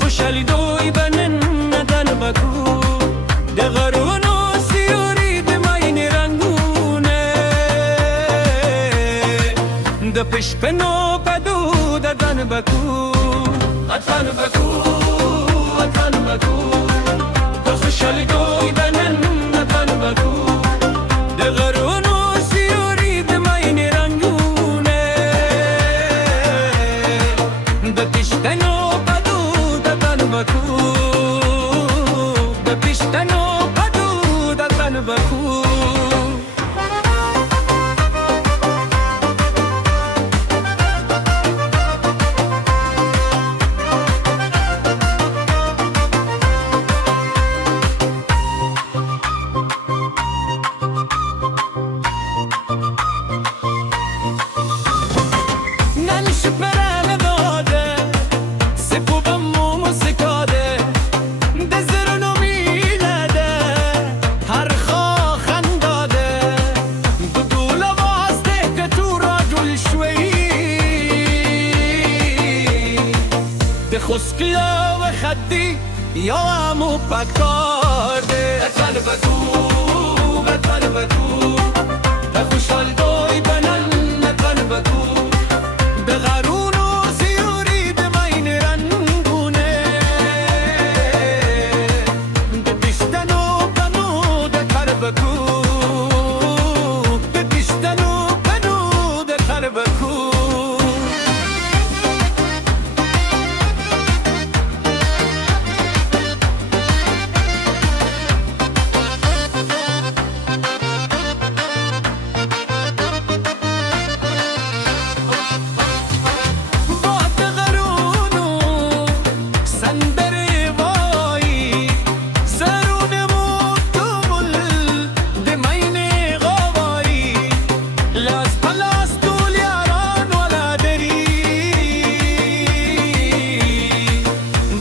خوشحالی دوی بنن ندن بکو ده غرونو سیوری ده ماین رنگونه ده پشپنو پدو ددن بکو اتن بکو اتن بکو ده خوشحالی دوی بنن ندن بکو ده غرونو سیوری ده ماین رنگونه ده پشپنو بپیشتنو بدو دادن بکو ننش پرل داده سپو بمو موسیقاده دزرونو میلده هر خواخن داده بدول واسطه که تو رجل شوی ده خسکیا و خدی یا امو پکارده اتن بکو اتن بکو ده خوشحال دوی بنن اتن بکو ده غرونو سیوری ده ماین رنگونه ده پیشتنو بنو ده کر بکو ده پیشتنو بنو ده کر بکو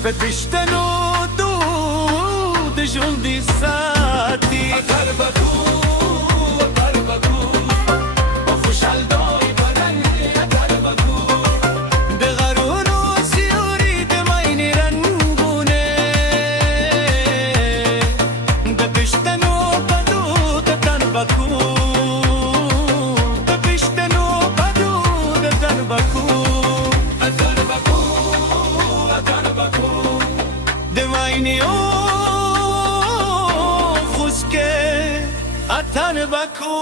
بپیشتنو دود جلدی ساتی اتر بکو با خوشحال دای بدن اتر بکو ده غرونو سیوری ده ماین رنگونه بپیشتنو بدو دتن بکو بپیشتنو بدو دتن بکو اتر بکو دماینی او خوسکه اتن بکو